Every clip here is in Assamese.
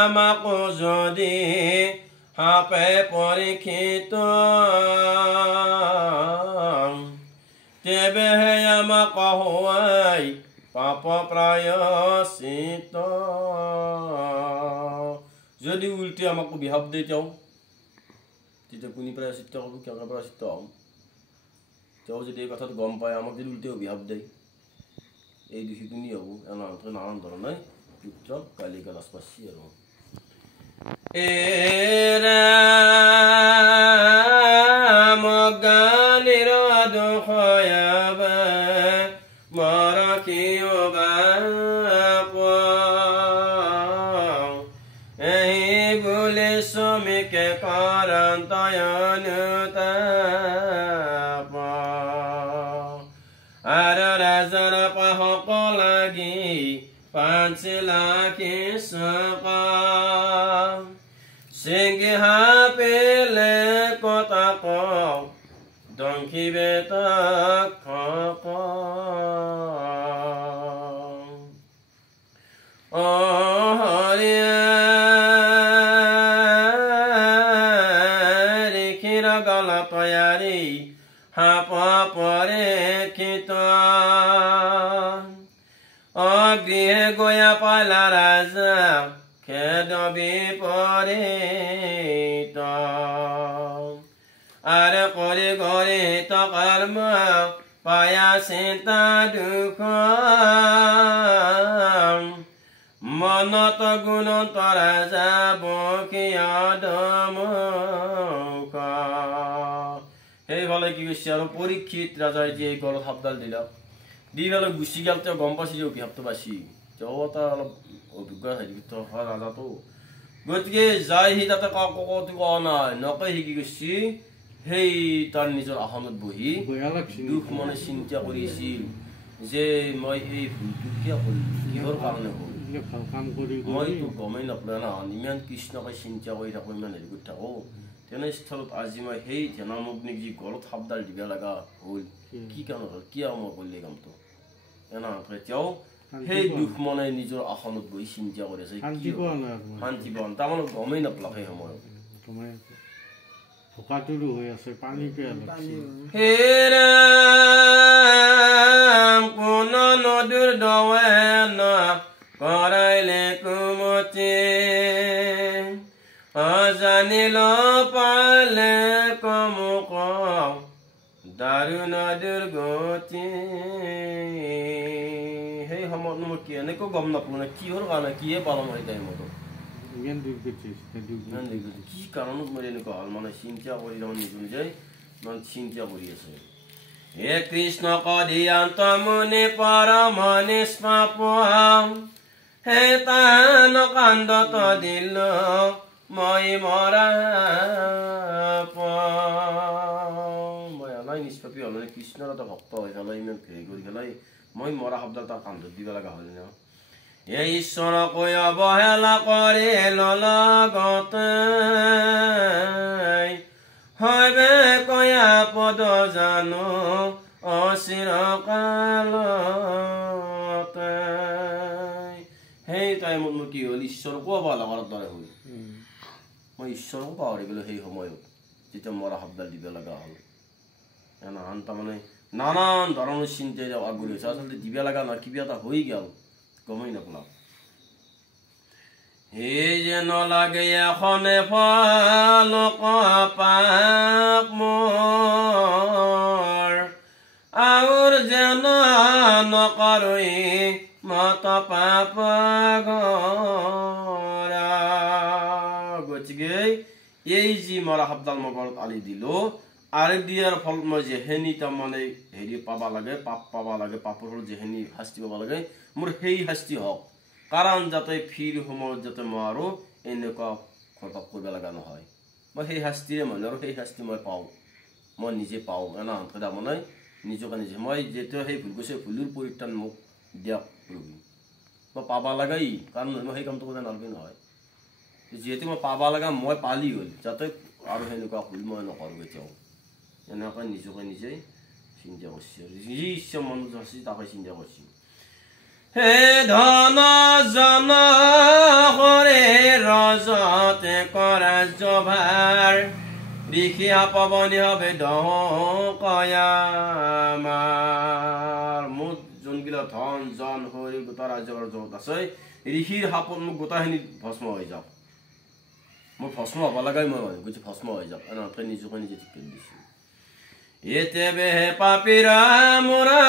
আমাকো যদি হাপে পৰীক্ষিত তেবেহে আমাক হোৱাই পাপ প্ৰায়শ্চিত যদি উল্টে আমাক বিহাপ দিয়ে তেওঁ তেতিয়া কোনি প্ৰায়শ্চিত হ'ব কেনেকৈ প্ৰায়শ্চিত হ'ম তেওঁ যদি এই কথাটো গম পায় আমাক যদি উল্টে অভিশাপ দিয়ে এই দুখী কোনি হ'ব নানান ধৰণে পুত্ৰ কালিকা লাজ পাচ্ছি আৰু মগালিৰ দুখয়াবে মৰকিও বাপ এই বুলি শ্ৰমিকে কাৰণ তয়নতাপ আৰু ৰাজাৰ পাহক লাগি 5 লাখ সকা সিংহা পেলে কথা কওঁ দংখিবে তাক অ ৰেখিৰ গলা তৈয়াৰী হাপ পৰে খিত গৃহে গয়া পালা ৰাজা খেদ বিপৰীত আৰু কৰি গৰি কৰ্ম পায়া চিন্তা দুখ মনত গুণত ৰাজা বকীয়া দমুখ সেইফালে কি কৈছে আৰু পৰীক্ষিত ৰাজাই যে গলত হাপডাল দিলা দি পেলাই গুচি গেল তেওঁ গম পাইছে যে অভিশাপটো পাইছি তেওঁ এটা অলপ অভিজ্ঞ হয় ৰাজাটো গতিকে যাই সি তাতে কাকো কোৱা নাই নকয় সি কি কৰিছে সেই তাৰ নিজৰ আসনত বহি দুখ মনে চিন্তা কৰিছিল যে মই এই ভুলটো কিয় কৰিলো কিহৰ কাৰণে হ'ল মইতো গমেই নাপালো না ইমান কৃষ্ণকে চিন্তা কৰি থাকো ইমান হেৰি কৰি থাকো তেনেস্থলত আজি মই সেই ধেনামগ্নিক যি গলত সাপডাল দিব লগা হ'ল কি কাৰণে হ'ল কিয় মই কৰিলে কামটো এনা তেওঁ সেই দুখ মনে নিজৰ আসনত বহি চিন্তা কৰি আছে শান্তি পোৱা তাৰমানে গমেই নাপালা সেই সময়ত ভোকাতুৰো হৈ আছে পানী হে ৰাম কোন নদীৰ দৱে ন কৰাইলে কুমতি অজানিল পালে কমু কওঁ দাৰুণ দুৰ্গতি সেই সময়ত মই কি এনেকৈ গম নাপালো নে কিহৰ কাৰণে কিহে পালন হৈ যায় মতো কি কাৰণত মই এনেকুৱা হ'ল মানে চিন্তা কৰি নিজে নিজে মানে চিন্তা কৰি আছে হে কৃষ্ণ কদিয়ান্ত মুনি পৰম নিষ্পাপ হে তান কান্দত দিল মই মৰা মই এলাই নিষ্পাপী হ'ল কৃষ্ণৰ এটা ভক্ত হৈ পেলাই ইমান হেৰি কৰি পেলাই মই মৰা শব্দ তাৰ কান্ধত দিব লগা হ'ল ন হে ঈশ্বৰকৈ অৱহেলা কৰি লগতে হয়বে কয়া পদ জানো অচিৰকালতে সেই টাইমত মোৰ কি হ'ল ঈশ্বৰকো অৱহেলা কৰাৰ দৰে হ'ল মই ঈশ্বৰকো পাহৰি গ'লো সেই সময়ত যেতিয়া মৰা শব্দ দিব লগা হ'ল এনাহান তাৰমানে নানান ধৰণৰ চিন্তাই আগুৰি হৈছে আচলতে দিব লগা নহয় কিবা এটা হৈ গ'ল গমেই নাপালা সেই যে নালাগে এখনে ফল পাপ মোৰ আউৰ যেন নকৰোঁ মত পাপ গতিকে এই যি মৰা শব্দাল মই ঘৰত আলি দিলো আৰু দিয়াৰ ফল মই যেখিনি তাৰমানে হেৰি পাবা লাগে পাপ পাবা লাগে পাপৰ ফলত যেখিনি শাস্তি পাব লাগে মোৰ সেই শাস্তি হওক কাৰণ যাতে ফিৰ সময়ত যাতে মই আৰু এনেকুৱা ঘৰপাপ কৰিব লগা নহয় মই সেই শাস্তিৰে মানে আৰু সেই শাস্তি মই পাওঁ মই নিজে পাওঁ এনা তাৰমানে নিজকে নিজে মই যেতিয়া সেই ভুল কৈছে ভুলৰ পৰিত্ৰাণ মোক দিয়ক মই পাবা লাগাই কাৰণ মই সেই কামটো কৰিব নালাগে নহয় যিহেতু মই পাবা লগা মই পালি হ'ল যাতে আৰু সেনেকুৱা ভুল মই নকৰোঁ কেতিয়াও এনেকৈ নিজকে নিজে চিন্তা কৰিছে যি ইচ্ছা মন আছে তাকে চিন্তা কৰিছে হে ধন জন হৰে ৰজতে কৰা জভাৰ ঋষি পাবনি হবে দহকয়ামাৰ মোৰ যোনগিলা ধন জন হৰি গোটা ৰাজ্যৰ যত আছে ঋষিৰ হাপত মোক গোটাখিনি ভস্ম হৈ যাওক মোৰ ভস্ম হ'ব লগাই মই গোটেই ভস্ম হৈ যাওক এনেকৈ নিজকে নিজে ঠিক কৰি দিছোঁ এতেবে পাপিৰা মোৰা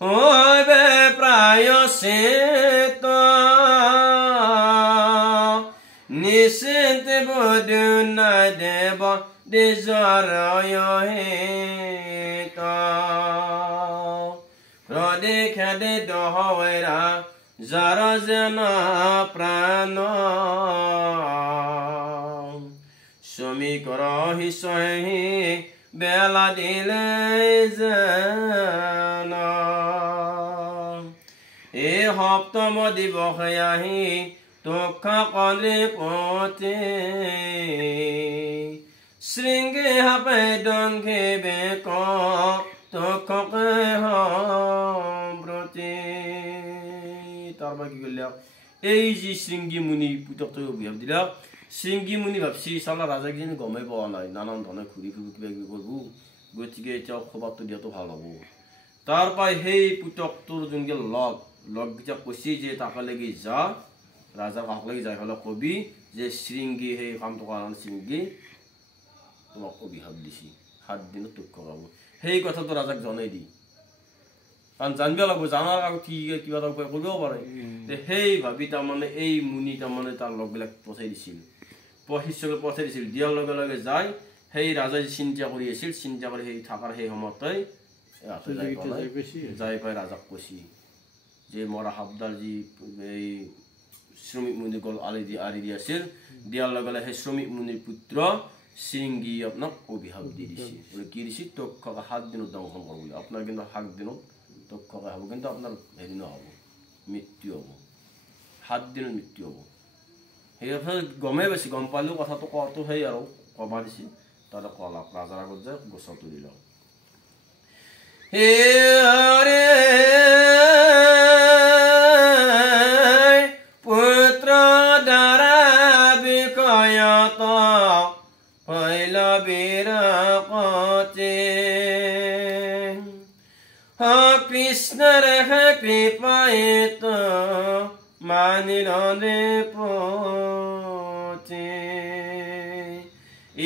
হৈবে প্ৰায়শ্চিত্ত নিশ্চিন্তে বদুনা দেৱ দিজৰয়হিত হৃদে খেদে দহৈৰা যাৰ যেন প্ৰাণ শ্ৰমিকৰ হিচহি বেলা দিলে যেন এই সপ্তম দিৱসে আহি তোক কলে পতে শৃংগে হাপে ডংগে বেক তোক সম্প্ৰতি তাৰপৰা কি কৰিলে এই যি শৃংগী মুনি পুতকটো অভিশাপ দিলে শৃংগী মুনি ভাবছি চালা ৰাজাক যেন গমেই পোৱা নাই নানান ধৰণে ঘূৰি ফুৰি কিবা কিবি কৰিব গতিকে এতিয়া খবৰটো দিয়াটো ভাল হ'ব তাৰপৰা সেই পুতকটোৰ যোনকে লগকেইটা কৈছে যে তাকে লাগি যা ৰাজাৰ কাষ লাগি যাই পেলাই কবি যে শৃংগী সেই কামটো কাৰণে শৃংগী তোমাক অভিশাপ দিছি 7 দিনত তোক খোৱাব সেই কথাটো ৰাজাক জনাই দি কাৰণ জানিব লাগিব জানাৰ আগত কিবা এটা উপায় কৰিব পাৰে সেই ভাবি তাৰমানে এই মুনি তাৰমানে তাৰ লগবিলাক পঠাই দিছিল শিষ্যকে পঠাই দিছিল দিয়াৰ লগে লগে যাই সেই ৰাজাই চিন্তা কৰি আছিল চিন্তা কৰি সেই থকাৰ সেই সময়তে যাই পাই ৰাজাক কৈছি যে মৰা হাবদাৰ যি এই শ্ৰমিক মুনি গল আৰি দি আছিল দিয়াৰ লগে লগে সেই শ্ৰমিক মুনিৰ পুত্ৰ শৃংগী আপোনাক অভিশাপ দি দিছে কি দিছে তোক 7 দিনত দংশন কৰিব আপোনাৰ কিন্তু 7 দিনত তোক হ'ব কিন্তু আপোনাৰ হেৰি নহ'ব মৃত্যু হ'ব 7 দিনত মৃত্যু হ'ব সেই গমেই বেছি গম পালেও কথাটো কোৱাটো সেই আৰু কবা দিছে তাতে কলাক ৰাজাৰ আগত যে গোচৰটো দিল পুত্ৰ দ্বাৰা বিকয়ত হৈল বিৰকতে কৃষ্ণৰ কৃপায়ত মানিল পতে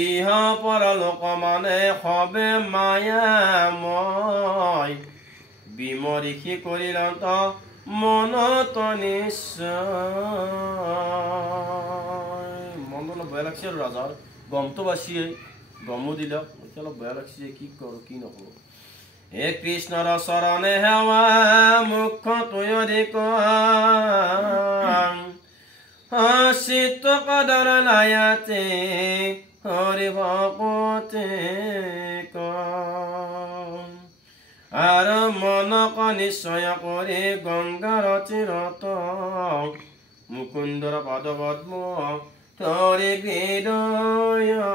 ইহ পৰলোক মানে সবে মায়াময় বিমৰিষি কৰিল মনত নিশ্চয় মনটো অলপ বেয়া লাগছে আৰু ৰাজাৰ গমটো বাচিয়ে গমো দিলক এতিয়া অলপ বেয়া লাগছে কি কৰোঁ কি নকৰোঁ হে কৃষ্ণৰ চৰণে সেৱা মুখ্য তৈয়ধিক চিত্ত কদৰ লায়াতে হৰি ভকতে আৰু মনক নিশ্চয় কৰি গংগাৰ তীৰত মুকুন্দৰ পদপদ্ম ধৰি হৃদয়ত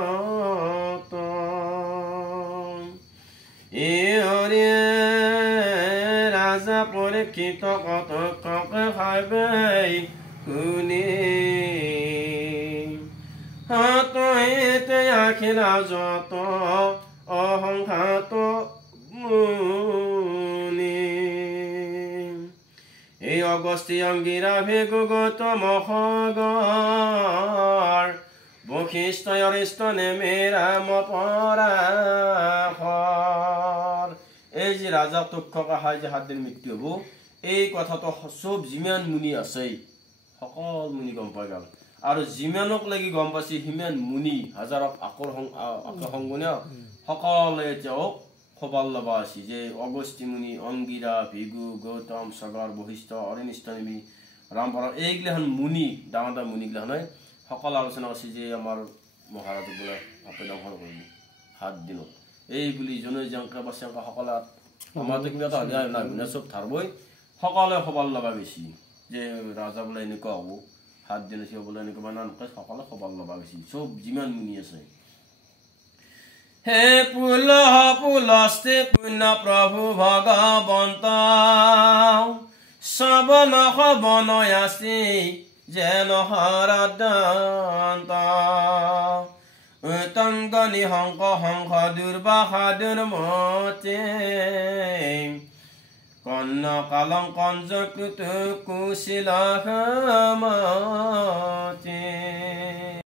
ৰাজা পৰীক্ষিত কতকে খাবে শুনি হাতে আখিলা যত অহংঘাত মুনি এই অগস্তি অংগীৰা ভেগু গৌতম সাগৰ বশিষ্ঠ অৰিষ্ট নেমে ৰাম পৰাশৰ এই যে ৰাজাক তক্ষ খাই যে 7 দিন মৃত্যু হ'ব এই কথাটো সব যিমান মুনি আছে সকল মুনি গম পাই গ'ল আৰু যিমানক লাগি গম পাইছে সিমান মুনি হাজাৰক আকৰ্ষণীয় সকলে তেওঁক খবৰ ল'বা আছে যে অগস্তি মুনি অংগীৰা ভিগু গৌতম সাগৰ বশিষ্ঠ অৰিষ্ট নেমি ৰাম পৰাশৰ এইগিলাখন মুনি ডাঙৰ ডাঙৰ মুনিগিলাখন সকল আলোচনা আছে যে আমাৰ মহাৰাজ বোলে আপে দংশন কৰিব 7 দিনত এই বুলি জনে জংকা বা সংকা সকলে আমাৰতো কিবা এটা হলে না গুণা চব ধাৰবই সকলে খবৰ ল'বা বেছি যে ৰাজা বোলে এনেকুৱা হ'ব 7 দিন আছে বোলে এনেকুৱা নাম সকলে খবৰ ল'বা বেছি চব যিমান মুনি আছে হে পুলস্তে পুণ্য প্ৰভু ভগৱন্ত শ্ৰৱণ বনয়াসী যেন হৰদন্ত উতংগ নিহংক হংস দুৰ্বাসা দুৰ্মতে কন্ন কালং কঞ্জকৃত কুশিল মতে